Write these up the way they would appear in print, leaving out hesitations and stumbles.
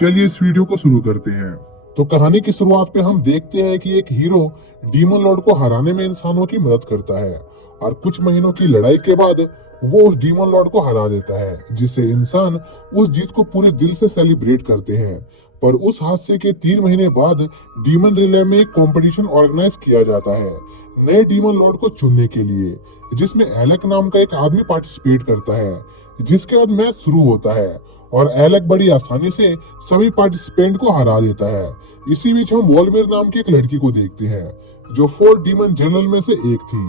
चलिए इस वीडियो को शुरू करते हैं। तो कहानी की शुरुआत पे हम देखते हैं कि एक हीरो डीमन लॉर्ड को हराने में इंसानों की मदद करता है और कुछ महीनों की लड़ाई के बाद वो उस डीमन लॉर्ड को हरा देता है, जिससे इंसान उस जीत को पूरे दिल से सेलिब्रेट करते हैं। पर उस हादसे के 3 महीने बाद डीमन रिले में एक कंपटीशन ऑर्गेनाइज किया जाता है नए डीमन लॉर्ड को चुनने के लिए, जिसमें एलेक नाम का एक आदमी पार्टिसिपेट करता है। जिसके बाद मैच शुरू होता है और एलेक बड़ी आसानी से सभी पार्टिसिपेंट को हरा देता है। इसी बीच हम वॉल्मिर नाम की एक लड़की को देखते हैं जो 4 डीमन जनरल में से एक थी।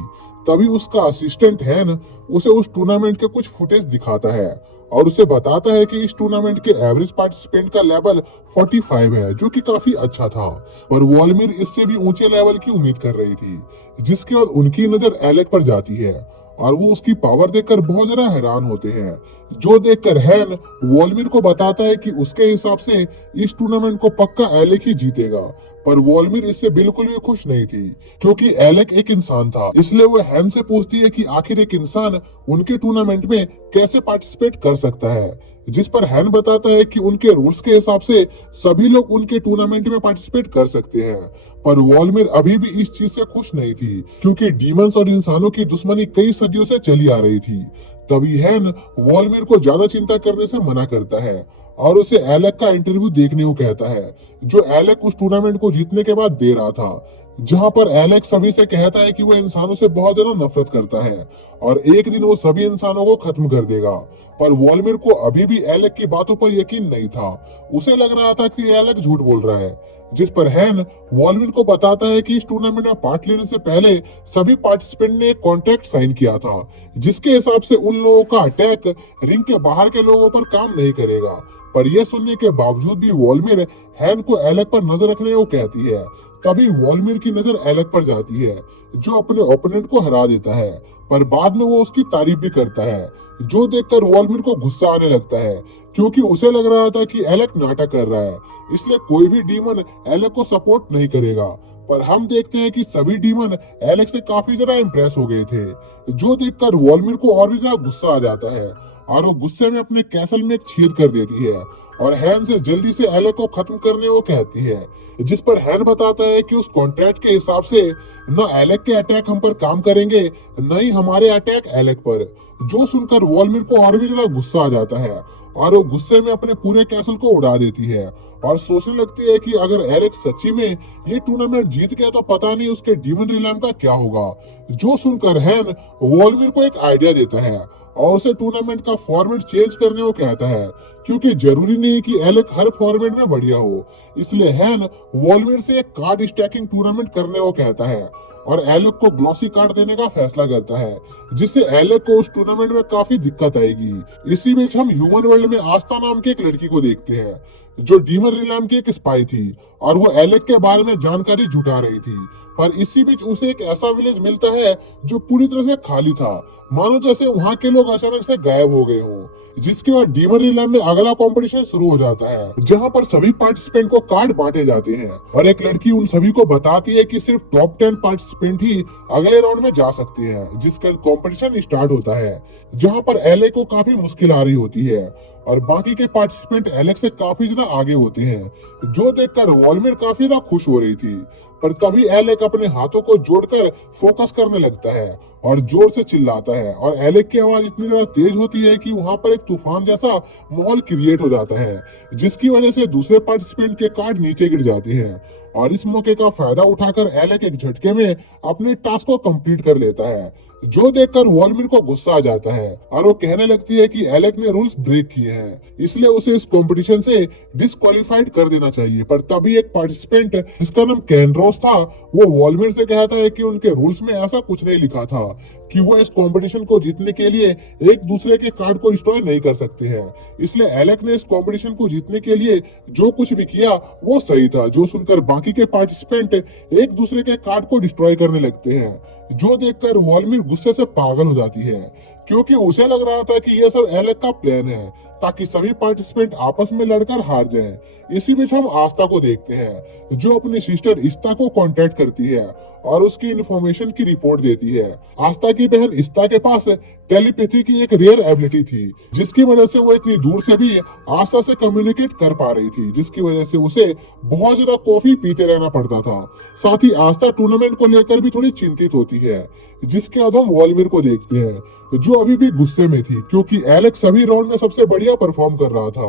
तभी उसका असिस्टेंट हैन उसे उस टूर्नामेंट के कुछ फुटेज दिखाता है और उसे बताता है कि इस टूर्नामेंट के एवरेज पार्टिसिपेंट का लेवल 45 है, जो कि काफी अच्छा था। पर वॉल्मिर इससे भी ऊंचे लेवल की उम्मीद कर रही थी। जिसके बाद उनकी नजर एलेक पर जाती है और वो उसकी पावर देखकर बहुत ज्यादा हैरान होते हैं। जो देखकर हैन वॉल्मिर को बताता है कि उसके हिसाब से इस टूर्नामेंट को पक्का एलेक ही जीतेगा। पर वॉल्मिर इससे बिल्कुल भी खुश नहीं थी, क्योंकि एलेक एक इंसान था। इसलिए वो हैन से पूछती है कि आखिर एक इंसान उनके टूर्नामेंट में कैसे पार्टिसिपेट कर सकता है। जिस पर हैन बताता है कि उनके रूल्स के हिसाब से सभी लोग उनके टूर्नामेंट में पार्टिसिपेट कर सकते हैं। पर वॉल्मिर अभी भी इस चीज से खुश नहीं थी, क्योंकि डीमंस और इंसानों की दुश्मनी कई सदियों से चली आ रही थी। तभी हैन वॉल्मिर को ज्यादा चिंता करने से मना करता है और उसे एलेक का इंटरव्यू देखने को कहता है, जो एलेक उस टूर्नामेंट को जीतने के बाद दे रहा था। जहां पर एलेक सभी से कहता है कि वो इंसानों से बहुत ज्यादा नफरत करता है और एक दिन वो सभी इंसानों को खत्म कर देगा। पर वॉल्मिर को अभी भी एलेक की बातों पर यकीन नहीं था। उसे लग रहा था कि एलेक झूठ बोल रहा है। जिस पर हैन वॉल्मिर को बताता है कि इस टूर्नामेंट में पार्ट लेने से पहले सभी पार्टिसिपेंट ने एक कॉन्ट्रैक्ट साइन किया था, जिसके हिसाब से उन लोगों का अटैक रिंग के बाहर के लोगों पर काम नहीं करेगा। पर यह सुनने के बावजूद भी वॉल्मिर हैन को एलेक पर नजर रखने को कहती है। तभी वॉल्मिर की नजर एलेक पर जाती है, जो अपने ओपोनेंट को हरा देता है। पर बाद में वो उसकी तारीफ भी करता है, जो देखकर वॉल्मिर को गुस्सा आने लगता है, क्योंकि उसे लग रहा था कि एलेक नाटक कर रहा है, इसलिए कोई भी डीमन एलेक को सपोर्ट नहीं करेगा। पर हम देखते हैं कि सभी डीमन एलेक से काफी ज्यादा इम्प्रेस हो गए थे, जो देखकर वॉल्मिर को और भी ज्यादा गुस्सा आ जाता है और वो गुस्से में अपने कैसल में एक छेद कर देती है और हैन से जल्दी से एलेक को खत्म करने को कहती है। जिस पर हैन बताता है कि उस कॉन्ट्रैक्ट के हिसाब से न एलेक के अटैक हम पर काम करेंगे, न ही हमारे अटैक एलेक पर। जो सुनकर वॉल्मिर को और भी ज्यादा गुस्सा आ जाता है और वो गुस्से में अपने पूरे कैसल को उड़ा देती है और सोचने लगती है कि अगर एलेक सच्ची में ये टूर्नामेंट जीत गया तो पता नहीं उसके डीमन रिलैम का क्या होगा। जो सुनकर हैन वॉल्मिर को एक आइडिया देता है और उसे टूर्नामेंट का फॉर्मेट चेंज करने को कहता है, क्योंकि जरूरी नहीं कि एलेक हर फॉर्मेट में बढ़िया हो। इसलिए हैन वॉल्मिर से एक कार्ड स्टैकिंग टूर्नामेंट करने को कहता है और एलेक को ग्लॉसी कार्ड देने का फैसला करता है, जिससे एलेक को उस टूर्नामेंट में काफी दिक्कत आएगी। इसी बीच हम ह्यूमन वर्ल्ड में आस्था नाम की एक लड़की को देखते हैं, जो डीमन रिलैम की एक स्पाई थी और वो एलेक के बारे में जानकारी जुटा रही थी। पर इसी बीच उसे एक ऐसा विलेज मिलता है जो पूरी तरह से खाली था, मानो जैसे वहाँ के लोग अचानक से गायब हो गए हों। जिसके बाद डीमन रिलैम में अगला कंपटीशन शुरू हो जाता है, जहाँ पर सभी पार्टिसिपेंट को कार्ड बांटे जाते हैं और एक लड़की उन सभी को बताती है कि सिर्फ टॉप 10 पार्टिसिपेंट ही अगले राउंड में जा सकते हैं। जिसका कंपटीशन स्टार्ट होता है, जहाँ पर एलेक को काफी मुश्किल आ रही होती है और बाकी के पार्टिसिपेंट एलेक से काफी ज्यादा आगे होते हैं। जो देखकर वॉल्मिर काफी ज्यादा खुश हो रही थी। पर तभी एलेक अपने हाथों को जोड़कर फोकस करने लगता है और जोर से चिल्लाता है और एलेक की आवाज इतनी ज्यादा तेज होती है कि वहां पर एक तूफान जैसा माहौल क्रिएट हो जाता है, जिसकी वजह से दूसरे पार्टिसिपेंट के कार्ड नीचे गिर जाते हैं। और इस मौके का फायदा उठाकर एलेक एक झटके में अपने टास्क को कंप्लीट कर लेता है, जो देखकर वॉल्मिर को गुस्सा आ जाता है और वो कहने लगती है कि एलेक ने रूल्स ब्रेक किए हैं, इसलिए उसे इस कंपटीशन से डिस्क्वालिफाइड कर देना चाहिए। पर तभी एक पार्टिसिपेंट जिसका नाम कैनरोस था, वो वॉल्मिर से कहता है कि उनके रूल्स में ऐसा कुछ नहीं लिखा था कि वो इस कंपटीशन को जीतने के लिए एक दूसरे के कार्ड को डिस्ट्रॉय नहीं कर सकते हैं। इसलिए एलेक ने इस कंपटीशन को जीतने के लिए जो कुछ भी किया वो सही था। जो सुनकर बाकी के पार्टिसिपेंट एक दूसरे के कार्ड को डिस्ट्रॉय करने लगते हैं, जो देखकर वॉल्मिर गुस्से से पागल हो जाती है, क्योंकि उसे लग रहा था कि यह सब एलेक का प्लान है, ताकि सभी पार्टिसिपेंट आपस में लड़कर हार जाएं। इसी बीच हम आस्था को देखते हैं जो अपनी सिस्टर इस्ता को कांटेक्ट करती है और उसकी इन्फॉर्मेशन की रिपोर्ट देती है। आस्था की बहन इस्ता के पास टेलीपैथी की एक रेयर एबिलिटी थी जिसकी वजह से वो इतनी दूर से भी आस्था से कम्युनिकेट कर पा रही थी, जिसकी वजह से उसे बहुत ज्यादा कॉफी पीते रहना पड़ता था। साथ ही आस्था टूर्नामेंट को लेकर भी थोड़ी चिंतित होती है, जिसके बाद हम वॉलमिर को देखते हैं जो अभी भी गुस्से में थी क्योंकि एलेक्स सभी राउंड में सबसे बढ़िया परफॉर्म कर रहा था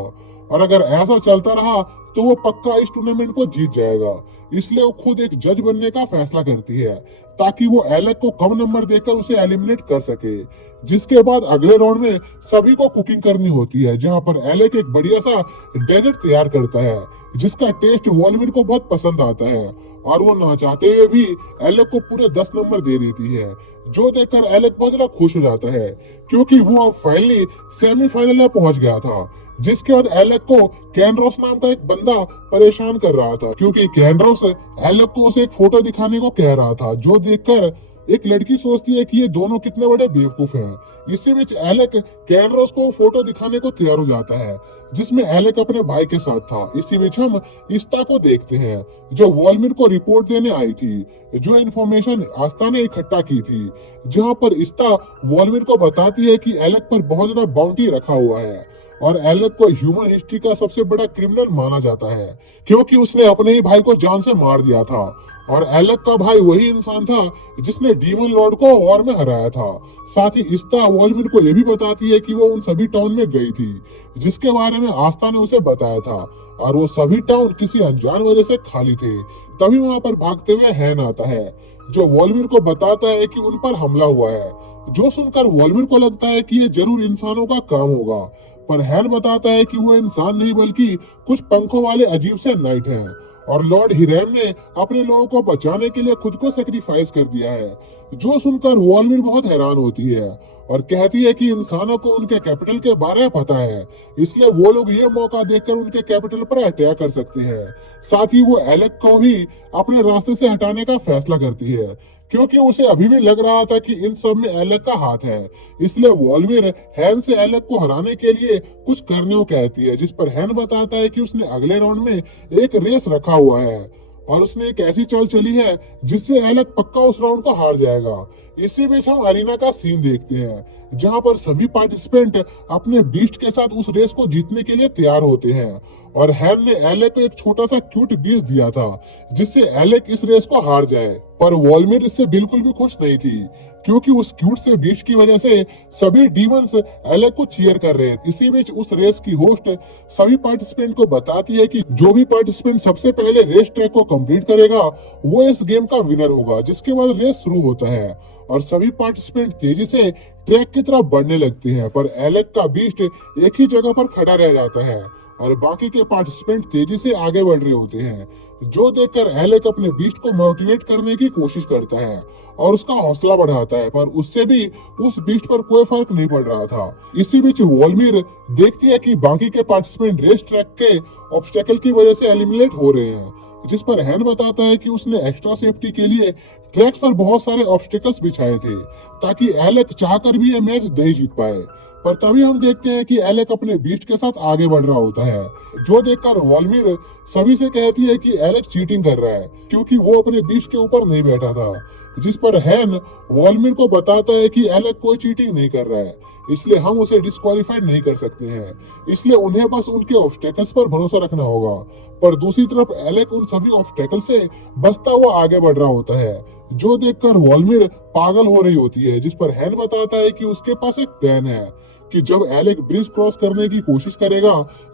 और अगर ऐसा चलता रहा तो वो पक्का इस टूर्नामेंट को जीत जाएगा। इसलिए वो खुद एक जज बनने का फैसला करती है ताकि वो एलेक्स को कम नंबर देकर उसे एलिमिनेट कर सके। जिसके बाद अगले राउंड में सभी को कुकिंग करनी होती है, जहां पर एलेक्स एक बढ़िया सा डेजर्ट तैयार करता है जिसका टेस्ट वॉलमिर को बहुत पसंद आता है और वो ना चाहते हुए भी एलेक्स को पूरे 10 नंबर दे देती है, जो देखकर एलेक्स बहुत ज्यादा खुश हो जाता है क्योंकि वो अब फाइनली सेमीफाइनल में पहुंच गया था। जिसके बाद एलेक्स को कैनरोस नाम का एक बंदा परेशान कर रहा था क्योंकि कैनरोस एलेक्स को उसे एक फोटो दिखाने को कह रहा था, जो देखकर एक लड़की सोचती है कि ये दोनों कितने बड़े बेवकूफ हैं। इसी बीच एलेक्स कैनरोस को फोटो दिखाने को तैयार हो जाता है जिसमें एलेक्स अपने भाई के साथ था। इसी बीच हम इस्ता को देखते हैं जो वॉलमिर को रिपोर्ट देने आई थी, जो इन्फॉर्मेशन आस्था ने इकट्ठा की थी, जहां पर इस्ता वॉलमिर को बताती है कि एलेक्स पर बहुत ज्यादा बाउंटी रखा हुआ है और एलेक्स को ह्यूमन हिस्ट्री का सबसे बड़ा क्रिमिनल माना जाता है क्योंकि उसने अपने ही भाई को जान से मार दिया था और एलेक्स का भाई वही इंसान था जिसने डीमन लॉर्ड को वॉर में हराया था। साथ ही इस्ता वॉलमिर को यह भी बताती है कि वो उन सभी टाउन में गई थी जिसके बारे में आस्था ने उसे बताया था और वो सभी टाउन किसी अनजान वजह से खाली थे। तभी वहां पर भागते हुए हैन आता है जो वॉलमिर को बताता है कि उन पर हमला हुआ है, जो सुनकर वॉलमिर को लगता है कि ये जरूर इंसानों का काम होगा, पर हैन बताता है कि वो इंसान नहीं बल्कि कुछ पंखों वाले अजीब से नाइट हैं और लॉर्ड हिरैम ने अपने लोगों को बचाने के लिए खुद को सेक्रीफाइस कर दिया है। जो सुनकर वॉलमिर बहुत हैरान होती है और कहती है कि इंसानों को उनके कैपिटल के बारे में पता है, इसलिए वो लोग ये मौका देखकर उनके कैपिटल पर अटैक कर सकते हैं। साथ ही वो एलेक्स को भी अपने रास्ते से हटाने का फैसला करती है क्योंकि उसे अभी भी लग रहा था कि इन सब में एलेक्स का हाथ है। इसलिए वॉलमिर हैन से एलेक्स को हराने के लिए कुछ करने को कहती है, जिस पर हैन बताता है कि उसने अगले राउंड में एक रेस रखा हुआ है और उसने एक ऐसी चाल चली है जिससे एलेक्स पक्का उस राउंड को हार जाएगा। इसी बीच हम अरीना का सीन देखते हैं जहां पर सभी पार्टिसिपेंट अपने बीस्ट के साथ उस रेस को जीतने के लिए तैयार होते हैं और हैन ने एलेक्स को एक छोटा सा क्यूट बीस्ट दिया था जिससे एलेक्स इस रेस को हार जाए, पर वॉलमिर इससे बिल्कुल भी खुश नहीं थी क्योंकि उस क्यूट से बीस्ट की वजह से सभी डीमंस एलेक्स को चीयर कर रहे थे। इसी बीच उस रेस की होस्ट सभी पार्टिसिपेंट को बताती है कि जो भी पार्टिसिपेंट सबसे पहले रेस ट्रैक को कंप्लीट करेगा वो इस गेम का विनर होगा। जिसके बाद रेस शुरू होता है और सभी पार्टिसिपेंट तेजी से ट्रैक की तरफ बढ़ने लगते हैं, पर एलेक्स का बीस्ट एक ही जगह पर खड़ा रह जाता है और बाकी के पार्टिसिपेंट तेजी से आगे बढ़ रहे होते हैं, जो देखकर एलेक्स अपने बीस्ट को मोटिवेट करने की कोशिश करता है और उसका हौसला बढ़ाता है, पर उससे भी उस बीस्ट पर कोई फर्क नहीं पड़ रहा था। इसी बीच वॉलमिर देखती है कि बाकी के पार्टिसिपेंट रेस ट्रैक के ऑब्स्टेकल की वजह से एलिमिनेट हो रहे हैं, जिस पर हैन बताता है कि उसने एक्स्ट्रा सेफ्टी के लिए ट्रैक्स पर बहुत सारे ऑब्स्टेकल्स बिछाए थे ताकि एलेक्स चाहकर भी ये मैच नहीं जीत पाए। पर तभी हम देखते हैं कि एलेक्स अपने बीस्ट के साथ आगे बढ़ रहा होता है, जो देखकर वॉलमिर सभी से कहती है कि एलेक्स चीटिंग कर रहा है क्योंकि वो अपने बीस्ट के ऊपर नहीं बैठा था, जिस पर हैन वॉलमिर को बताता है कि एलेक्स कोई चीटिंग नहीं कर रहा है, इसलिए हम उसे डिस्क्वालीफाइड नहीं कर सकते हैं, इसलिए उन्हें बस उनके ऑब्स्टेकल्स पर भरोसा रखना होगा। पर दूसरी तरफ एलेक्स उन सभी ऑब्स्टेकल से बचता हुआ आगे बढ़ रहा होता है, जो देखकर वॉलमिर पागल हो रही होती है, जिस पर हैन बताता है कि उसके पास एक प्लान है कि जब एलेक्स ब्रिज क्रॉस करने की कोशिश करेगा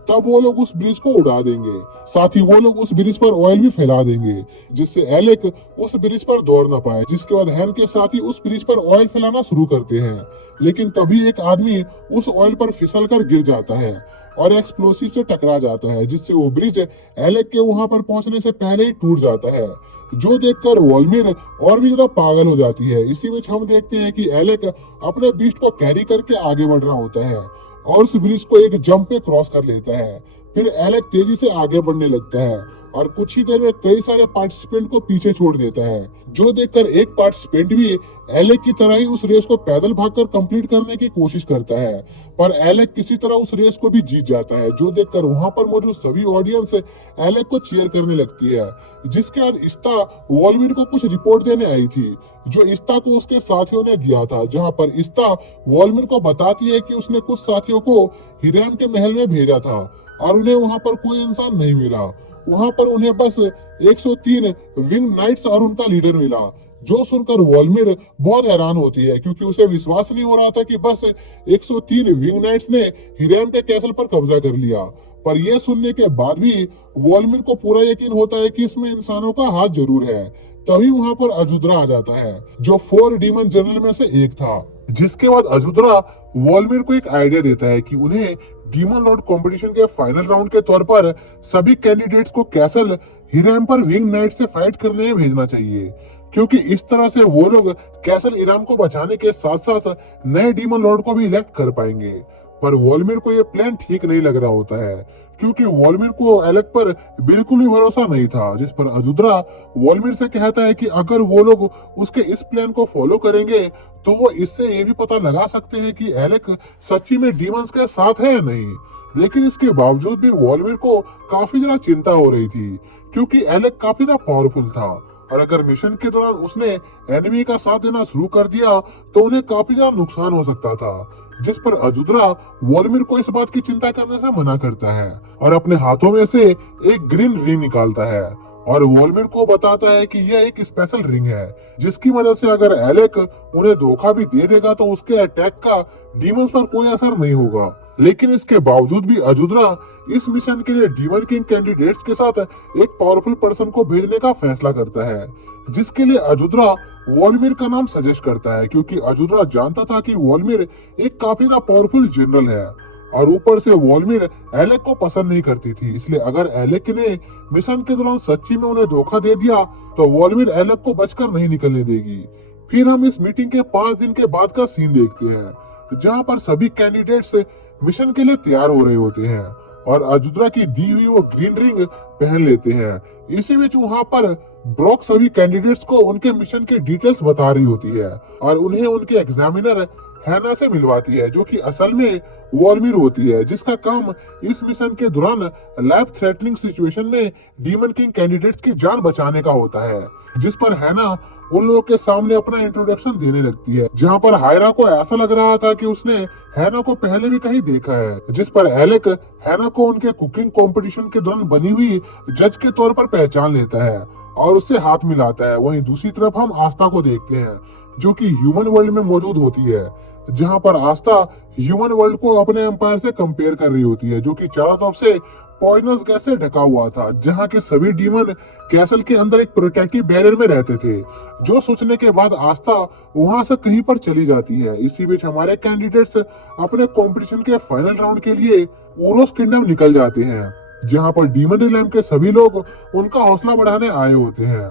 तब वो लोग उस ब्रिज को उड़ा देंगे, साथ ही वो लोग उस ब्रिज पर ऑयल भी फैला देंगे जिससे एलेक्स उस ब्रिज पर दौड़ ना पाए। जिसके बाद हैन के साथ ही उस ब्रिज पर ऑयल फैलाना शुरू करते हैं, लेकिन तभी एक आदमी उस ऑयल पर फिसल कर गिर जाता है और एक्सप्लोसिव से टकरा जाता है, जिससे वो ब्रिज एलेक्स के वहां पर पहुंचने से पहले ही टूट जाता है, जो देखकर वॉलमिर और भी ज्यादा पागल हो जाती है। इसी बीच हम देखते हैं कि एलेक्स अपने बीस्ट को कैरी करके आगे बढ़ रहा होता है और उस ब्रिज को एक जंप पे क्रॉस कर लेता है। फिर एलेक्स तेजी से आगे बढ़ने लगता है और कुछ ही देर में कई सारे पार्टिसिपेंट को पीछे छोड़ देता है, जो देखकर एक पार्टिसिपेंट भी एलेक की तरह ही उस रेस को पैदल भागकर कंप्लीट करने की कोशिश करता है, पर एलेक किसी तरह उस रेस को भी जीत जाता है, जो देखकर वहां पर मौजूद सभी ऑडियंस एलेक को चीयर करने लगती है। जिसके बाद इस्ता वॉल्मिर को कुछ रिपोर्ट देने आई थी, जो इस्ता को उसके साथियों ने दिया था, जहां पर इस्ता वॉल्मिर को बताती है कि उसने कुछ साथियों को हिराम के महल में भेजा था और उन्हें वहां पर कोई इंसान नहीं मिला। वहां पर उन्हें बस 103 विंग नाइट्स और उनका लीडर मिला, जो सुनकर वॉल्मिर बहुत हैरान होती है, क्योंकि उसे विश्वास नहीं हो रहा था कि बस 103 विंग नाइट्स ने हिराम के कैसल पर कब्जा कर लिया। पर यह सुनने के बाद भी वॉल्मिर को पूरा यकीन होता है कि इसमें इंसानों का हाथ जरूर है। तभी वहां पर अजुद्रा आ जाता है, जो 4 डीमन जनरल में से एक था। जिसके बाद अजुद्रा वॉल्मिर को एक आइडिया देता है कि उन्हें डीमन लॉर्ड कंपटीशन के फाइनल राउंड के तौर पर सभी कैंडिडेट्स को कैसल हिराम पर विंग नाइट से फाइट करने में भेजना चाहिए, क्योंकि इस तरह से वो लोग कैसल हिराम को बचाने के साथ साथ नए डीमन लॉर्ड को भी इलेक्ट कर पाएंगे। पर वॉल्मिर को यह प्लान ठीक नहीं लग रहा होता है, क्योंकि वॉल्मिर को एलेक पर बिल्कुल भी भरोसा नहीं था। जिस पर अजुद्रा वॉल्मिर से कहता है कि अगर वो लोग उसके इस प्लान को फॉलो करेंगे तो वो इससे ये भी पता लगा सकते हैं कि एलेक सच्ची में डीमंस के साथ है या नहीं। लेकिन इसके बावजूद भी वॉल्मिर को काफी ज्यादा चिंता हो रही थी, क्योंकि एलेक काफी ज्यादा पावरफुल था और अगर मिशन के दौरान उसने एनिमी का साथ देना शुरू कर दिया तो उन्हें काफी ज्यादा नुकसान हो सकता था। जिस पर अजुद्रा वॉल्मिर को इस बात की चिंता करने से मना करता है और अपने हाथों में से एक ग्रीन रिंग निकालता है और वॉल्मिर को बताता है कि यह एक स्पेशल रिंग है, जिसकी वजह से अगर एलेक उन्हें धोखा भी दे देगा तो उसके अटैक का डीमंस पर कोई असर नहीं होगा। लेकिन इसके बावजूद भी अजुद्रा इस मिशन के लिए डीमन किंग कैंडिडेट्स के साथ एक पावरफुल पर्सन को भेजने का फैसला करता है, जिसके लिए अजुद्रा वॉल्मिर का नाम सजेस्ट करता है, क्योंकि अजुद्रा जानता था कि वॉल्मिर एक काफी पावरफुल जनरल है और ऊपर से वॉल्मिर एलेक को पसंद नहीं करती थी। इसलिए अगर एलेक ने मिशन के दौरान सच्ची में उन्हें धोखा दे दिया तो वॉल्मिर एलेक को बचकर नहीं निकलने देगी। फिर हम इस मीटिंग के 5 दिन के बाद का सीन देखते हैं, जहाँ पर सभी कैंडिडेट्स मिशन के लिए तैयार हो रहे होते हैं और अजुद्रा की दी हुई वो ग्रीन रिंग पहन लेते हैं। इसी बीच वहाँ पर ब्रॉक सभी कैंडिडेट्स को उनके मिशन के डिटेल्स बता रही होती है और उन्हें उनके एग्जामिनर हैना से मिलवाती है, जो कि असल में वॉल्मिर होती है, जिसका काम इस मिशन के दौरान लाइफ थ्रेटनिंग सिचुएशन में डीमन किंग कैंडिडेट्स की जान बचाने का होता है। जिस पर हैना उन लोगों के सामने अपना इंट्रोडक्शन देने लगती है, जहां पर हायरा को ऐसा लग रहा था कि उसने हैना को पहले भी कहीं देखा है। जिस पर एलेक हैना को उनके कुकिंग कंपटीशन के दौरान बनी हुई जज के तौर पर पहचान लेता है और उससे हाथ मिलाता है। वहीं दूसरी तरफ हम आस्था को देखते हैं, जो कि ह्यूमन वर्ल्ड में मौजूद होती है, जहां पर आस्था ह्यूमन वर्ल्ड को अपने एम्पायर से कंपेयर कर रही होती है, जो कि चारों तरफ से पॉइजनस गैस से ढका हुआ था, जहां के सभी डीमन कैसल के अंदर एक प्रोटेक्टिव बैरियर में रहते थे। जो सोचने के बाद आस्था वहां से कहीं पर चली जाती है। इसी बीच हमारे कैंडिडेट्स अपने कंपटीशन के फाइनल राउंड के लिए ओरोस किंगडम निकल जाते हैं, जहां पर डीमन रिलैम के सभी लोग उनका हौसला बढ़ाने आए होते हैं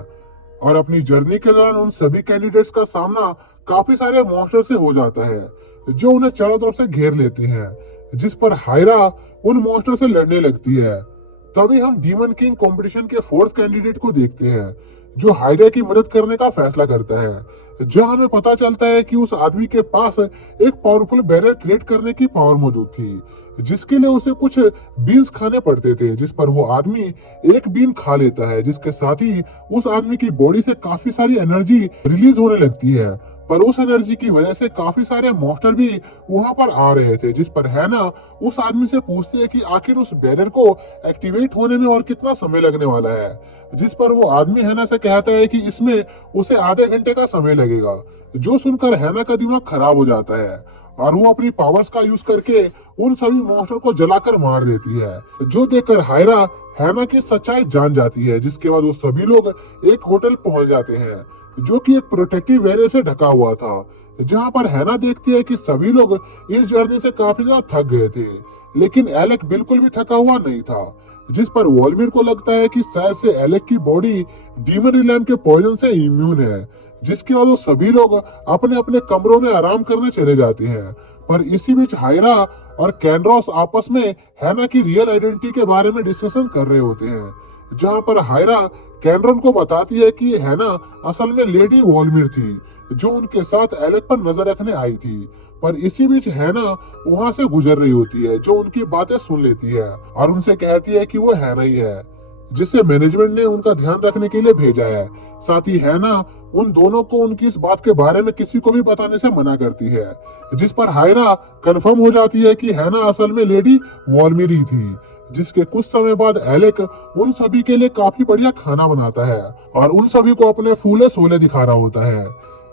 और अपनी जर्नी के दौरान उन सभी कैंडिडेट्स का सामना काफी सारे मॉन्स्टर से हो जाता है, जो उन्हें चारों तरफ से घेर लेते हैं। जिस पर हायरा उन मॉन्स्टर से लड़ने लगती है। तभी हम डीमन किंग कंपटीशन के 4th कैंडिडेट को देखते हैं, जो हायरा की मदद करने का फैसला करता है। जहां हमें पता चलता है कि उस आदमी के पास एक पावरफुल बैरियर क्रिएट करने की पावर मौजूद थी, जिसके लिए उसे कुछ बीन्स खाने पड़ते थे। जिस पर वो आदमी एक बीन खा लेता है, जिसके साथ ही उस आदमी की बॉडी से काफी सारी एनर्जी रिलीज होने लगती है। पर उस एनर्जी की वजह से काफी सारे मॉन्स्टर भी वहां पर आ रहे थे। जिस पर हैना उस आदमी से पूछती है कि आखिर उस बैरियर को एक्टिवेट होने में और कितना समय लगने वाला है। जिस पर वो आदमी हैना से कहता है कि इसमें उसे आधे घंटे का समय लगेगा। जो सुनकर हैना का दिमाग खराब हो जाता है और वो अपनी पावर्स का यूज करके उन सभी मॉन्स्टर को जलाकर मार देती है। जो देखकर हायरा हैना की सच्चाई जान जाती है। जिसके बाद वो सभी लोग एक होटल पहुंच जाते हैं, जो कि एक प्रोटेक्टिव बैरियर से ढका हुआ था। जहां पर हैना देखती है कि सभी लोग इस जर्नी से काफी ज्यादा थक गए थे, लेकिन एलेक बिल्कुल भी थका हुआ नहीं था। जिस पर वॉल्मिर को लगता है कि शायद से एलेक की बॉडी डीमन रिलैम के पॉइजन से इम्यून है। जिसके बाद वो सभी लोग अपने अपने कमरों में आराम करने चले जाते हैं। पर इसी बीच हायरा और कैंड्रोस आपस में हैना की रियल आइडेंटिटी के बारे में डिस्कशन कर रहे होते हैं, जहाँ पर हायरा कैमरन को बताती है कि हैना असल में लेडी वॉल्मिर थी, जो उनके साथ एलेक पर नजर रखने आई थी। पर इसी बीच हैना वहाँ से गुजर रही होती है, जो उनकी बातें सुन लेती है और उनसे कहती है कि वो हैना ही है, जिसे मैनेजमेंट ने उनका ध्यान रखने के लिए भेजा है। साथ ही हैना उन दोनों को उनकी इस बात के बारे में किसी को भी बताने से मना करती है, जिस पर हायरा कंफर्म हो जाती है कि हैना असल में लेडी वॉल्मिर ही थी। जिसके कुछ समय बाद एलेक उन सभी के लिए काफी बढ़िया खाना बनाता है और उन सभी को अपने फूले सोले दिखा रहा होता है,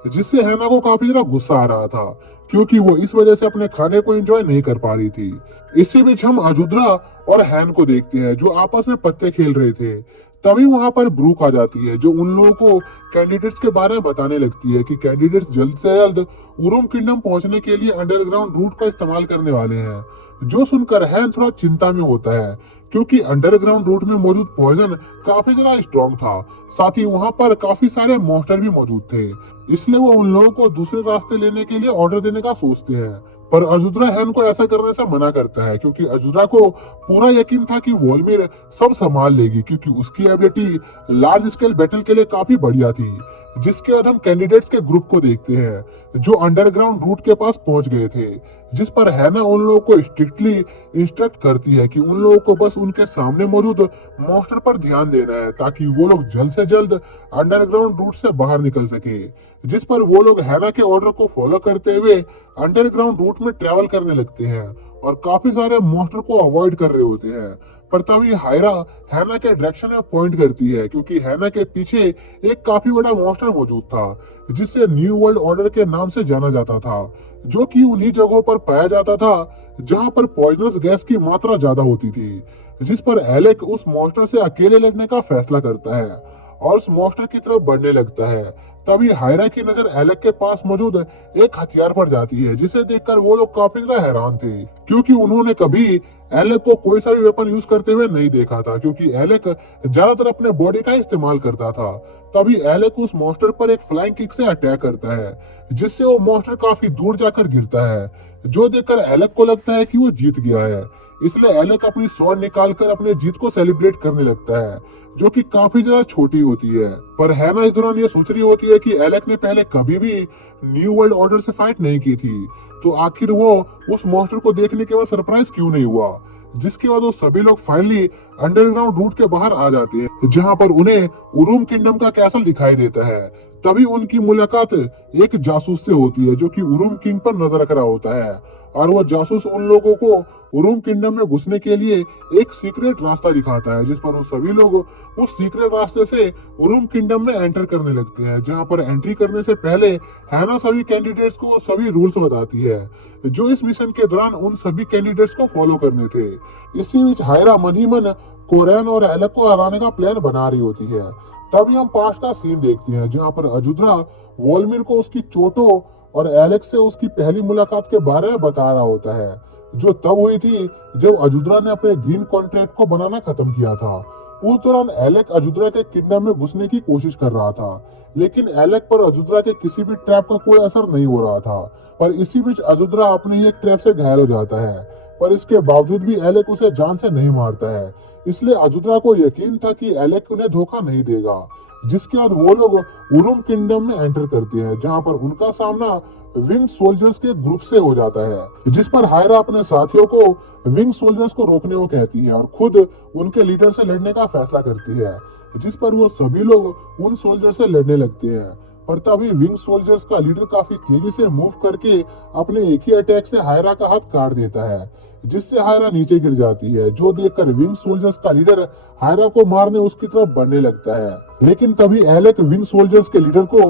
जिससे हैना को काफी ज्यादा गुस्सा आ रहा था, क्योंकि वो इस वजह से अपने खाने को एंजॉय नहीं कर पा रही थी। इसी बीच हम अजुद्रा और हैन को देखते हैं, जो आपस में पत्ते खेल रहे थे। तभी वहां पर ब्रूक आ जाती है, जो उन लोगों को कैंडिडेट्स के बारे में बताने लगती है कि कैंडिडेट्स जल्द से जल्द उरुम किंगडम पहुंचने के लिए अंडरग्राउंड रूट का इस्तेमाल करने वाले हैं। जो सुनकर हैन थोड़ा चिंता में होता है, क्योंकि अंडरग्राउंड रूट में मौजूद पॉइजन काफी ज्यादा स्ट्रॉन्ग था। साथ ही वहां पर काफी सारे मॉन्स्टर भी मौजूद थे, इसलिए वो उन लोगों को दूसरे रास्ते लेने के लिए ऑर्डर देने का सोचते हैं। पर अजुद्रा हैन को ऐसा करने से मना करता है, क्योंकि अजुद्रा को पूरा यकीन था कि वॉल्मिर सब संभाल लेगी, क्योंकि उसकी एबिलिटी लार्ज स्केल बैटल के लिए काफी बढ़िया थी। जिसके बाद हम कैंडिडेट्स के ग्रुप को देखते हैं, जो अंडरग्राउंड रूट के पास पहुंच गए थे, जिस पर हैना उन लोगों को स्ट्रिक्टली इंस्ट्रक्ट करती है कि उन लोगों को बस उनके सामने मौजूद मॉन्स्टर पर ध्यान देना है, ताकि वो लोग जल्द से जल्द अंडरग्राउंड रूट से बाहर निकल सके। जिस पर वो लोग हैना के ऑर्डर को फॉलो करते हुए अंडरग्राउंड रूट में ट्रेवल करने लगते हैं और काफी सारे मॉन्स्टर को अवॉइड कर रहे होते हैं। पर तभी हायरा हैना के डायरेक्शन में पॉइंट करती है, क्योंकि हैना के पीछे एक काफी बड़ा मॉन्स्टर मौजूद था, जिसे न्यू वर्ल्ड ऑर्डर के नाम से जाना जाता था, जो कि उन्हीं जगहों पर पाया जाता था जहां पर पॉइजनस गैस की मात्रा ज्यादा होती थी। जिस पर एलेक उस मॉन्स्टर से अकेले लड़ने का फैसला करता है और उस मॉन्स्टर की तरफ बढ़ने लगता है। तभी हायरा की नजर एलेक के पास मौजूद एक हथियार पर जाती है, जिसे देखकर वो लोग काफी ज्यादा हैरान थे, क्योंकि उन्होंने कभी एलेक को कोई सा भी वेपन यूज करते हुए नहीं देखा था, क्योंकि एलेक ज्यादातर अपने बॉडी का इस्तेमाल करता था। तभी एलेक उस मॉन्स्टर पर एक फ्लाइंग किक से अटैक करता है, जिससे वो मॉन्स्टर काफी दूर जाकर गिरता है, जो देखकर एलेक को लगता है कि वो जीत गया है। इसलिए एलेक अपनी स्वॉर्ड निकालकर अपने जीत को सेलिब्रेट करने लगता है, जो कि काफी ज्यादा छोटी होती है। पर हैना इस दौरान ये सोच रही होती है कि एलेक ने पहले कभी भी न्यू वर्ल्ड ऑर्डर से फाइट नहीं की थी, तो आखिर वो उस मॉन्स्टर को देखने के बाद सरप्राइज क्यों नहीं हुआ। जिसके बाद वो सभी लोग फाइनली अंडरग्राउंड रूट के बाहर आ जाते हैं, जहां पर उन्हें उरुम किंगडम का कैसल दिखाई देता है। तभी उनकी मुलाकात एक जासूस से होती है, जो कि उरुम किंग पर नजर रख रहा होता है, और वो जासूस उन लोगों को उरुम किंगडम में घुसने के लिए एक सीक्रेट रास्ता दिखाता है, जिस पर वो सभी लोग उस सीक्रेट रास्ते से उरुम किंगडम में एंटर करने लगते हैं। जहां पर एंट्री करने से पहले हैना सभी कैंडिडेट्स को सभी रूल्स बताती है, जो इस मिशन के दौरान उन सभी कैंडिडेट्स को फॉलो करने थे। इसी बीच हायरा मन ही मन कोरैन और एलेक को हराने का प्लान बना रही होती है। तभी हम पास्ट का सीन देखते हैं, जहां पर अजुद्रा वॉल्मिर को उसकी चोटों और एलेक से उसकी पहली मुलाकात के बारे में बता रहा होता है, जो तब हुई थी जब अजुद्रा ने अपने ग्रीन कॉन्ट्रैक्ट को बनाना खत्म किया था। उस दौरान एलेक अजुद्रा के किंगडम में घुसने की कोशिश कर रहा था, लेकिन एलेक पर अजुद्रा के किसी भी ट्रैप का कोई असर नहीं हो रहा था। पर इसी बीच अजुद्रा अपने ही एक ट्रैप से घायल हो जाता है, पर इसके बावजूद भी एलेक उसे जान से नहीं मारता है। इसलिए अजुद्रा को यकीन था कि एलेक उन्हें धोखा नहीं देगा। जिसके बाद वो लोग उरुम किंगडम में एंटर करते हैं, जहां पर उनका सामना विंग सोल्जर्स के ग्रुप से हो जाता है, जिस पर हायरा अपने साथियों को विंग सोल्जर्स को रोकने को कहती है और खुद उनके लीडर से लड़ने का फैसला करती है, जिस पर वो सभी लोग उन सोल्जर से लड़ने लगते हैं। पर तभी विंग सोल्जर्स का लीडर काफी तेजी से मूव करके अपने एक ही अटैक से हायरा का हाथ काट देता है, जिससे हायरा नीचे गिर जाती है, जो देखकर विंग सोल्जर्स का लीडर हायरा को मारने उसकी तरफ बढ़ने लगता है। लेकिन तभी एलेक विंग सोल्जर्स के लीडर को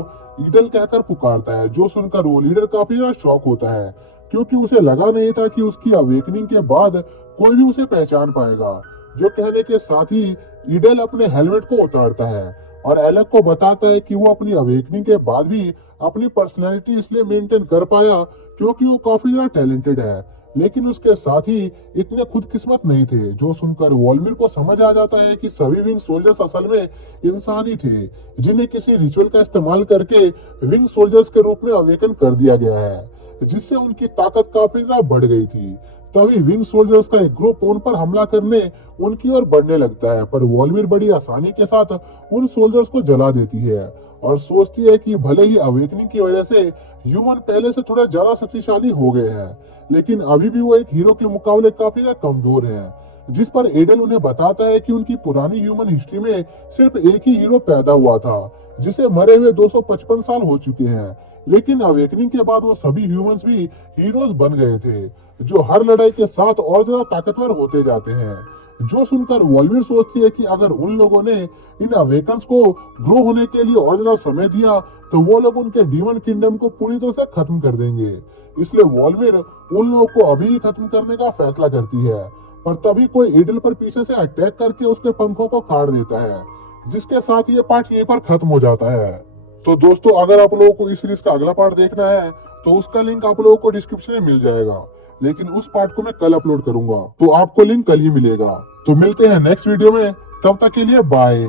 ईडल कहकर पुकारता है, जो सुनकर वो लीडर काफी ज्यादा शॉक होता है, क्योंकि उसे लगा नहीं था कि उसकी अवेकनिंग के बाद कोई भी उसे पहचान पाएगा। जो कहने के साथ ही ईडल अपने हेलमेट को उतारता है और एलेक को बताता है कि वो अपनी अवेकनिंग के बाद भी अपनी पर्सनैलिटी इसलिए मेंटेन कर पाया क्योंकि वो काफी ज्यादा टैलेंटेड है, लेकिन उसके साथ ही इतने खुदकिस्मत नहीं थे। जो सुनकर वॉल्मिर को समझ आ जाता है कि सभी विंग सोल्जर्स असल में इंसान ही थे, जिन्हें किसी रिचुअल का इस्तेमाल करके विंग सोल्जर्स के रूप में अवेकन कर दिया गया है, जिससे उनकी ताकत काफी ज्यादा बढ़ गई थी। तभी विंग सोल्जर्स का एक ग्रुप उन पर हमला करने उनकी ओर बढ़ने लगता है, पर वॉल्मिर बड़ी आसानी के साथ उन सोल्जर्स को जला देती है और सोचती है कि भले ही अवेकनिंग की वजह से ह्यूमन पहले से थोड़ा ज्यादा शक्तिशाली हो गए हैं, लेकिन अभी भी वो एक हीरो के मुकाबले काफी ज्यादा कमजोर हैं। जिस पर एडल उन्हें बताता है कि उनकी पुरानी ह्यूमन हिस्ट्री में सिर्फ एक ही हीरो पैदा हुआ था, जिसे मरे हुए 255 साल हो चुके हैं, लेकिन अवेकनिंग के बाद वो सभी ह्यूमंस भी हीरोज बन गए थे, जो हर लड़ाई के साथ और ज्यादा ताकतवर होते जाते हैं। जो सुनकर वॉल्मिर सोचती है कि अगर उन लोगों ने इन अवेकन्स को ग्रो होने के लिए और ज्यादा समय दिया तो वो लोग उनके डीमन किंगडम को पूरी तरह से खत्म कर देंगे। इसलिए वॉल्मिर उन लोगों को अभी ही खत्म करने का फैसला करती है, पर तभी कोई एडल पर पीछे से अटैक करके उसके पंखों को काट देता है, जिसके साथ ये पार्ट यहीं पर खत्म हो जाता है। तो दोस्तों, अगर आप लोगों को इस सीरीज का अगला पार्ट देखना है तो उसका लिंक आप लोगों को डिस्क्रिप्शन में मिल जाएगा, लेकिन उस पार्ट को मैं कल अपलोड करूंगा, तो आपको लिंक कल ही मिलेगा। तो मिलते हैं नेक्स्ट वीडियो में, तब तक के लिए बाय।